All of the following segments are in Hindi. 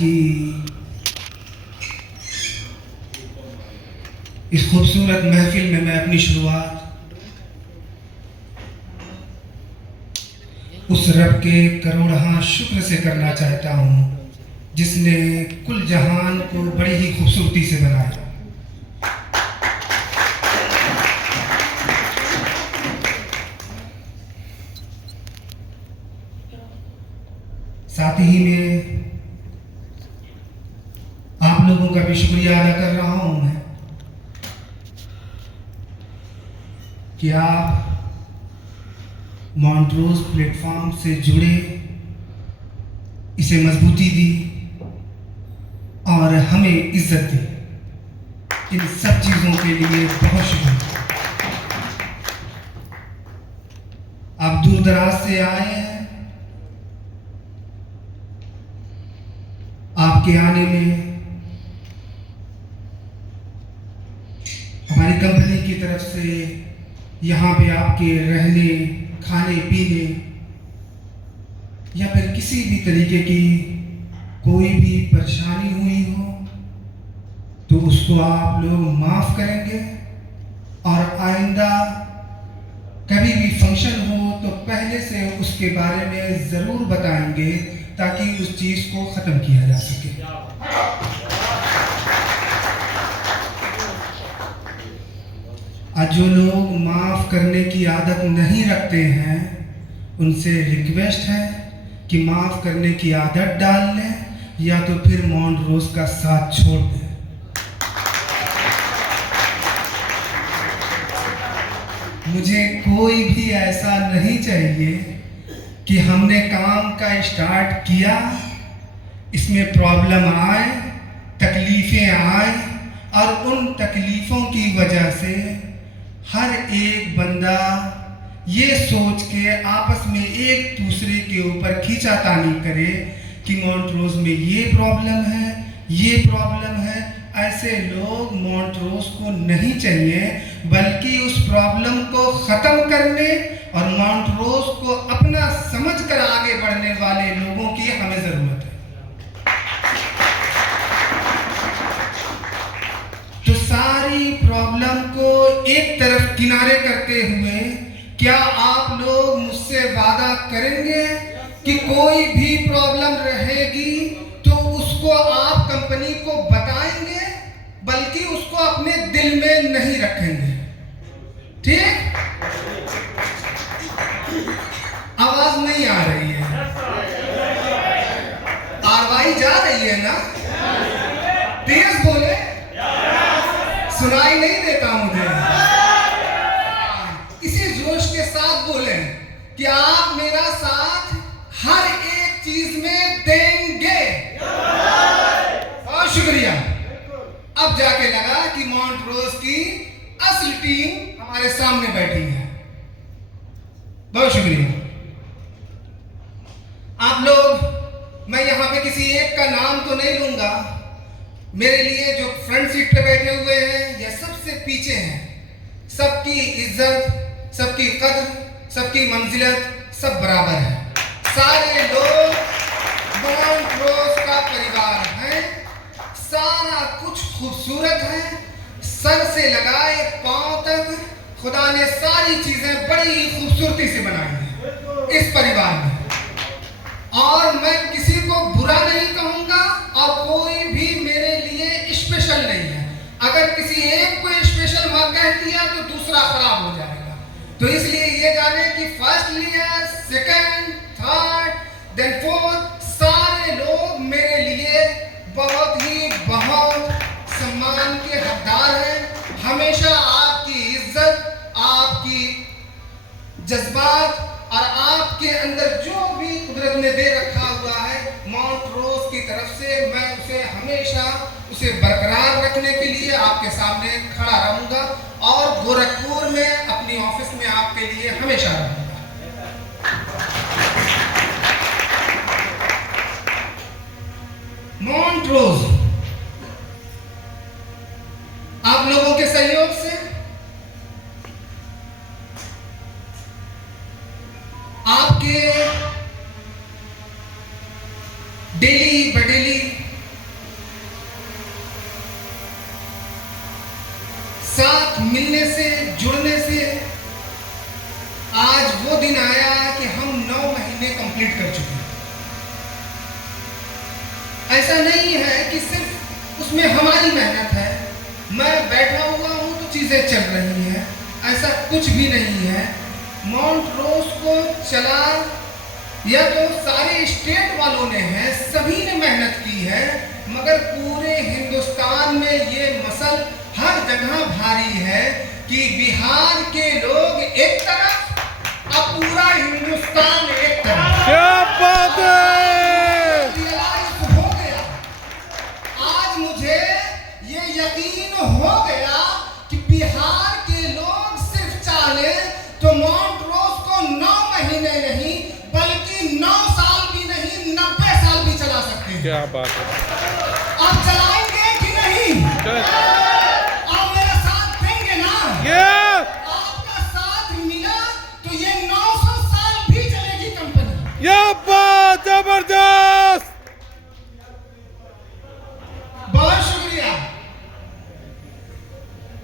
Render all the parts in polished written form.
की इस खूबसूरत महफिल में मैं अपनी शुरुआत उस रब के करोड़हां शुक्र से करना चाहता हूँ जिसने कुल जहान को बड़ी ही खूबसूरती से बनाया। साथ ही में आप लोगों का भी शुक्रिया अदा कर रहा हूं मैं कि आप मॉन्ट्रोज प्लेटफॉर्म से जुड़े, इसे मजबूती दी और हमें इज्जत दी। इन सब चीज़ों के लिए बहुत शुक्रिया। आप दूर दराज से आए हैं, आपके आने में हमारी कंपनी की तरफ से यहाँ पे आपके रहने, खाने पीने या फिर किसी भी तरीके की कोई भी परेशानी हुई हो तो उसको आप लोग माफ़ करेंगे और आइंदा कभी भी फंक्शन हो तो पहले से उसके बारे में ज़रूर बताएंगे ताकि उस चीज़ को ख़त्म किया जा सके। आज जो लोग माफ़ करने की आदत नहीं रखते हैं उनसे रिक्वेस्ट है कि माफ़ करने की आदत डाल लें या तो फिर मॉन्ट्रोज का साथ छोड़ दें। मुझे कोई भी ऐसा नहीं चाहिए कि हमने काम का स्टार्ट किया, इसमें प्रॉब्लम आए, तकलीफ़ें आए और उन तकलीफ़ों की वजह से हर एक बंदा ये सोच के आपस में एक दूसरे के ऊपर खींचातानी करे कि मॉन्ट्रोज में ये प्रॉब्लम है, ये प्रॉब्लम है। ऐसे लोग मॉन्ट्रोज को नहीं चाहिए, बल्कि उस प्रॉब्लम को ख़त्म करने और मॉन्ट्रोज को अपना समझकर आगे बढ़ने वाले लोगों की हमें ज़रूरत है। तो सारी प्रॉब्लम को एक तरफ किनारे करते हुए क्या आप लोग मुझसे वादा करेंगे कि कोई भी प्रॉब्लम रहेगी तो उसको आप कंपनी को बताएंगे, बल्कि उसको अपने दिल में नहीं रखेंगे? ठीक? आवाज नहीं आ रही है, आवाज जा रही है ना? तेज बोले, सुनाई नहीं देता मुझे। इसी जोश के साथ बोले कि आप मेरा साथ हर एक चीज में देंगे। बहुत शुक्रिया। अब जाके लगा कि मॉन्ट्रोज की असली टीम हमारे सामने बैठी है। बहुत शुक्रिया आप लोग। मैं यहां पे किसी एक का नाम तो नहीं लूंगा। मेरे लिए जो फ्रंट सीट पे बैठे हुए हैं या सबसे पीछे हैं, सबकी इज्जत, सबकी कद्र, सबकी मंजिलत सब बराबर है। सारे लोग मॉन्ट्रोज का परिवार हैं। सारा कुछ खूबसूरत है, सर से लगाए पांव तक खुदा ने सारी चीजें बड़ी ही खूबसूरती से बनाई हैं इस परिवार में। और मैं किसी को बुरा नहीं कहूंगा और कोई भी मेरे लिए स्पेशल नहीं है। अगर किसी एक को स्पेशल मत कह दिया तो दूसरा खराब हो जाएगा। तो इसलिए ये जाने कि first layer, second, third, then fourth, सारे लोग मेरे लिए बहुत सम्मान के हकदार हैं। हमेशा आपकी इज्जत, आपकी जज्बात और आपके अंदर जो भी कुदरत ने दे रखा हुआ है मॉन्ट्रोज की तरफ से, मैं उसे हमेशा उसे बरकरार रखने के लिए आपके सामने खड़ा रहूंगा और गोरखपुर में अपनी ऑफिस में आपके लिए हमेशा रहूंगा। मॉन्ट्रोज आप लोगों के सहयोग से आपके डेली बडेली मिलने से, जुड़ने से आज वो दिन आया कि हम 9 महीने कंप्लीट कर चुके हैं। ऐसा नहीं है कि सिर्फ उसमें हमारी मेहनत है, मैं बैठा हुआ हूं तो चीजें चल रही हैं, ऐसा कुछ भी नहीं है। मॉन्ट्रोस को चला या तो सारे स्टेट वालों ने है, सभी ने मेहनत की है, मगर पूरे हिंदुस्तान में ये मसल हर जगह भारी है कि बिहार के लोग एक तरफ और पूरा हिंदुस्तान एक तरफ। क्या बात है! रियलाइज हो गया, आज मुझे ये यकीन हो गया कि बिहार के लोग सिर्फ चाहे तो मॉन्ट्रोस को 9 महीने नहीं बल्कि 9 साल भी नहीं 90 साल भी चला सकते हैं। क्या बात है! आप चलाएंगे कि नहीं? आप मेरा साथ देंगे ना? आपका साथ मिला तो ये 900 साल भी चलेगी कंपनी। क्या बात! जबरदस्त! बहुत शुक्रिया,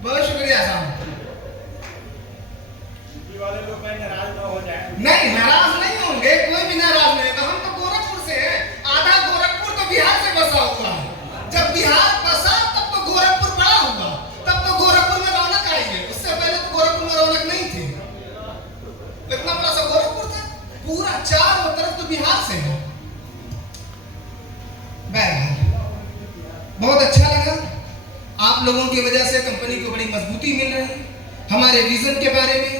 बहुत शुक्रिया साहब। वाले लोग नाराज ना हो जाए। नहीं, नाराज नहीं होंगे, कोई भी नाराज नहीं होगा। हम तो गोरखपुर से हैं, आधा गोरखपुर तो बिहार से बसा हुआ है। जब बिहार बसा तब तो गोरखपुर बड़ा हुआ, तब तो गोरखपुर में रौनक आई है। उससे पहले तो गोरखपुर में रौनक नहीं थी, इतना बड़ा सा गोरखपुर था, पूरा चारों तरफ तो बिहार से है। बहरहाल बहुत अच्छा लगा, आप लोगों की वजह से कंपनी को बड़ी मजबूती मिल रही है। हमारे विजन के बारे में,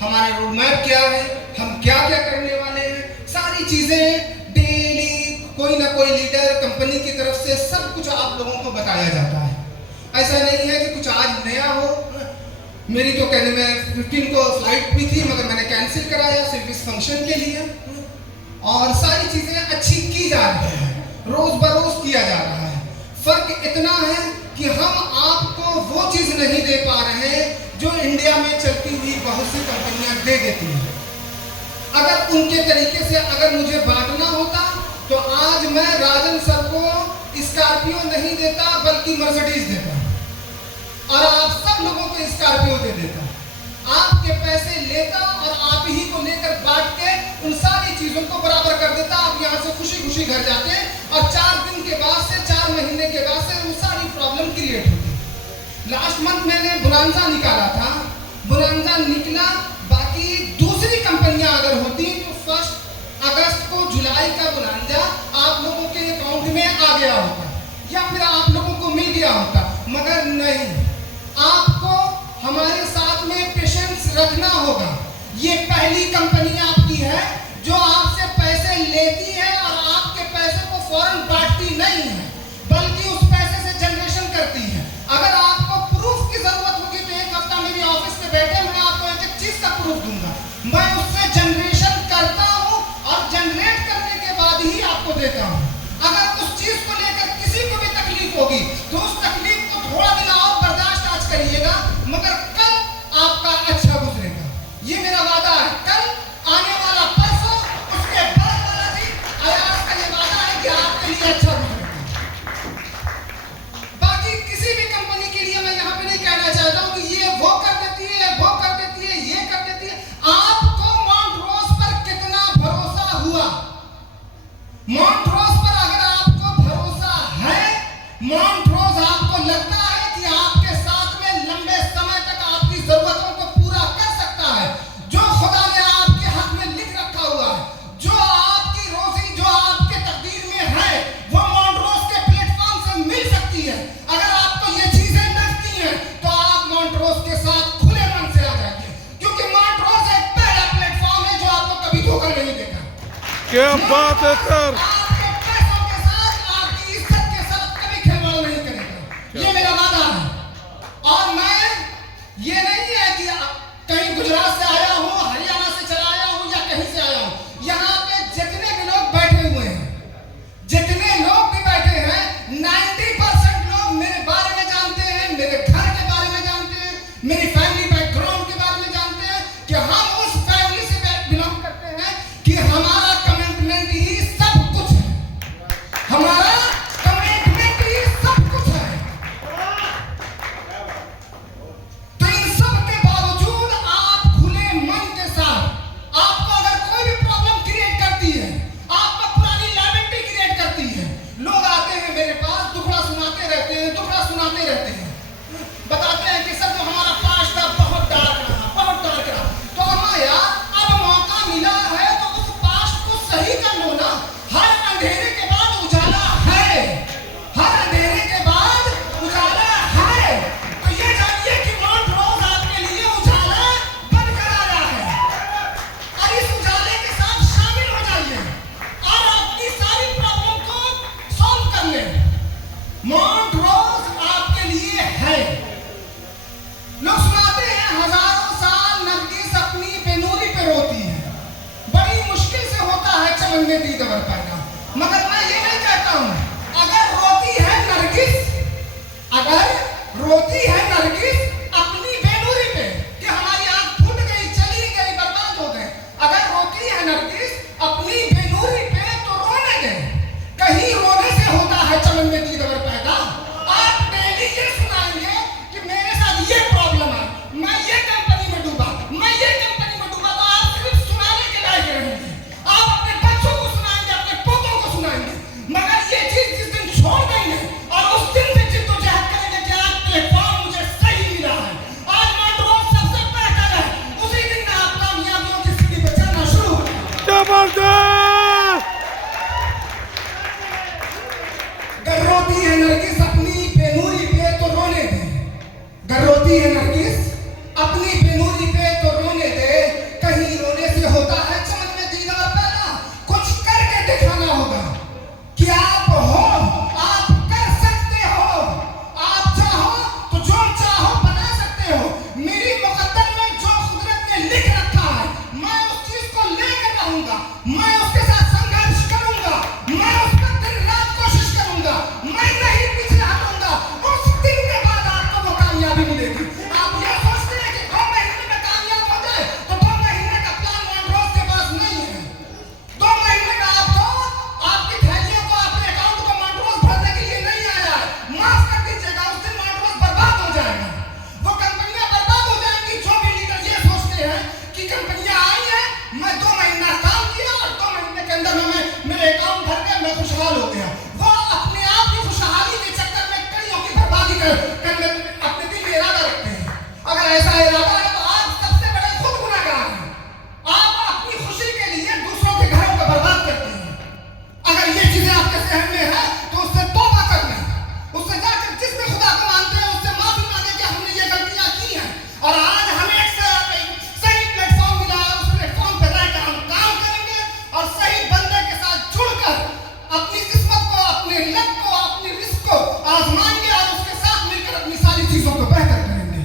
हमारा रोड मैप क्या है, हम क्या क्या करने वाले हैं, सारी चीजें डेली कोई ना कोई लीडर कंपनी की तरफ से सब कुछ आप लोगों को बताया जाता है। ऐसा नहीं है कि कुछ आज नया हो। मेरी तो कहने में 15 को फ्लाइट भी थी, मगर मैंने कैंसिल कराया सिर्फ इस फंक्शन के लिए। और सारी चीजें अच्छी की जा रही है, रोज बरोज किया जा रहा है। फर्क इतना है कि हम आपको वो चीज नहीं दे पा रहे जो इंडिया में चलती हुई बहुत सी कंपनियां दे देती हैं। अगर उनके तरीके से अगर मुझे बांटना होता तो आज मैं राजन सर को स्कॉर्पियो नहीं देता बल्कि मर्सिडीज देता, और आप सब लोगों को स्कॉर्पियो दे देता। आपके पैसे लेता और आप ही को लेकर बांट के उन सारी चीजों को बराबर कर देता। आप यहाँ से खुशी खुशी घर जाते और 4 दिन के बाद से, 4 महीने के बाद से वो सारी प्रॉब्लम क्रिएट होती। लास्ट मंथ मैंने बोनांजा निकाला था, बोनांजा निकला, बाकी दूसरी कंपनियां अगर होती तो 1 अगस्त को जुलाई का बोनांजा आप लोगों के अकाउंट में आ गया होता या फिर आप लोगों को मिल गया होता, मगर नहीं। आपको हमारे साथ में पेशेंस रखना होगा। ये पहली कंपनी आपकी है जो आपसे पैसे लेती है और आपके पैसे को फौरन बांटती नहीं है, बल्कि उस पैसे से जनरेशन करती है। अगर आपको प्रूफ की जरूरत होगी तो 1 हफ्ता मेरी ऑफिस में बैठे, मैं आपको एक चीज का प्रूफ दूंगा। मैं उससे जनरेशन करता हूं और जनरेट करने के बाद ही आपको देता हूं। अगर उस चीज को लेकर किसी को भी तकलीफ होगी तो उस तकलीफ को थोड़ा दिन और बर्दाश्त आज करिएगा, मगर कल आपका अच्छा गुजरेगा। ये मेरा वादा है। कल आने वाला परसों, उसके बाद वाला दिन, आज का ये वादा है कि आपके लिए अच्छा गुजरेगा। बाकी किसी भी कंपनी के लिए मैं यहाँ पे नहीं कहना चाहता हूँ कि ये वो कर देती है, वो कर देती है, ये कर देती है। आपको मॉन्ट्रोस पर कितना भरोसा हुआ? मॉन्ट्रोस पर अगर आपको भरोसा है, मॉन्ट्रोस आपको लगता है कि आपके साथ में लंबे समय तक आपकी जरूरतों को पूरा कर सकता है, जो खुदा ने आपके हाथ में लिख रखा हुआ है, जो आपकी रोजी, जो आपके तकदीर में है, वो मॉन्ट्रोस के प्लेटफॉर्म से मिल सकती है। अगर आपको ये चीजें लगती हैं तो आप मॉन्ट्रोस के साथ खुले मन से आ जाइए, क्योंकि मॉन्ट्रोस एक पहला प्लेटफॉर्म है जो आपको कभी धोखा नहीं देगा। क्या बात है सर! आपके पैसों के साथ, आपकी इज्जत के साथ कभी खिलवाड़ नहीं करेगा, ये मेरा वादा है। और मैं ये नहीं है कि कहीं गुजरात से आया हूं, हरियाणा से चला आया हूं या कहीं से आया हूं। यहाँ पे जितने भी लोग बैठे हुए हैं, जितने लोग भी बैठे हैं, 90% लोग मेरे बारे में जानते हैं, मेरे घर के बारे में जानते हैं, मेरी फैमिली बैकग्राउंड के बारे में जानते हैं कि हम उस फैमिली से बिलोंग करते हैं कि हमारा कमिटमेंट ही सब कुछ मॉन्ट्रोज आपके लिए है। लोग सुनाते हैं हजारों साल नरगिस अपनी बेनूरी पे रोती है, बड़ी मुश्किल से होता है चमन में दीदार पैदा। मगर मैं ये नहीं कहता हूं, अगर रोती है नरगिस अपनी बेनूरी पे कि हमारी आंख फूट गई, चली गई, बर्बाद हो गए, अगर रोती है नरगिस अपनी बेनूरी पे तो रोने दे, कहीं रोने से होता है चमन में दीदार पैदा। आप डेली ये सुनाएंगे कि मेरे साथ ये प्रॉब्लम है, मैं ये कंपनी में डूबा, तो आप सिर्फ सुनाने के लायक रहेंगे। आप अपने बच्चों को सुनाएंगे, अपने पोतों को सुनाएंगे, मगर ये चीज जिस दिन छोड़ देंगे और उस दिन से जिद्दोजहद करेंगे कि आज प्लेटफॉर्म मुझे सही मिला है, आज मॉन्ट्रोज सबसे बेहतर है, उसी दिन में आप कामयाबियों की सीढ़ी पे चढ़ना शुरू हो जाएंगे। जबरदस्त गर रोती है नरगिस अपनी बेनूरी पे तो रोने दे, गर रोती है नरगिस अपनी बेनूरी पे तो रोने दे, कहीं रोने से होता है चमन में दीदार पैदा। कुछ करके दिखाना होगा कि आप हो, आप कर सकते हो, आप चाहो तो जो चाहो बना सकते हो। मेरी मुकद्दर में जो कुदरत ने लिख रखा है, मैं उस चीज को लेकर रहूंगा, मैं उसके साथ संघर्ष करूंगा, मैं उस पर दिन रात कोशिश करूंगा, मैं नहीं पीछे हटूंगा। उस दिन के बाद आपको वो कामयाबी मिलेगी। आप ये सोचते हैं कि 2 महीने में कामयाब हो जाए, तो 2 महीने का प्लान मॉन्ट्रोज के पास नहीं है। 2 महीने का आपको आपकी थैलियों को, अपने अकाउंट को मॉन्ट्रोज भरने के लिए नहीं आया है। माफ कर दीजिएगा, उस दिन मॉन्ट्रोज बर्बाद हो जाएगा, वो कंपनियां बर्बाद हो जाएंगी। जो भी लीडर ये सोचते हैं कि कंपनियां आई हैं, मैं 2 महीना काम किया और 2 महीने के अंदर में मेरे अकाउंट भर गए, मैं खुशहाल हो गया, वो अपने आप की खुशहाली के चक्कर में कईयों की बर्बादी करने अपने दिल में इरादा रखते हैं। अगर ऐसा इरादा है तो आप सबसे बड़े खुद गुनहगार हैं। आप अपनी खुशी के लिए दूसरों के घरों को बर्बाद करते हैं। अगर ये चीजें आपके सहन में है तो उससे तौबा कर लें, उससे जाकर जिसमें खुदा को मानते हैं उससे माफी मांगे कि हमने ये गलतियां की हैं और आज हमें एक सही प्लेटफॉर्म मिला है, उस प्लेटफॉर्म पर रहकर हम काम करेंगे और सही बंदे के साथ जुड़कर अपनी किस्मत को, अपने लक को, अपनी रिस्क को आजमाएंगे और उसके साथ मिलकर अपनी सारी चीजों को बेहतर करेंगे।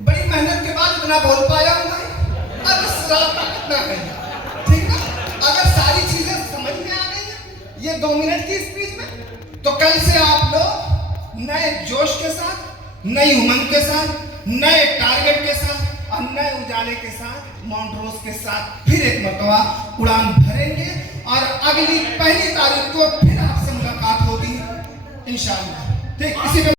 बड़ी मेहनत के बाद इतना बोल पाया हूं भाई, अब इस रात का कितना है, ठीक ना? अगर सारी चीजें समझ में आ गई हैं ये 2 मिनट की स्पीच में, तो कल से आप लोग नए जोश के साथ, नई उमंग के साथ, नए टारगेट के साथ और नए उजाले के साथ मॉन्ट्रोज के साथ फिर एक मरतबा उड़ान भरेंगे और अगली 1 तारीख को फिर आपसे मुलाकात होगी इंशाअल्लाह। ठीक, इसी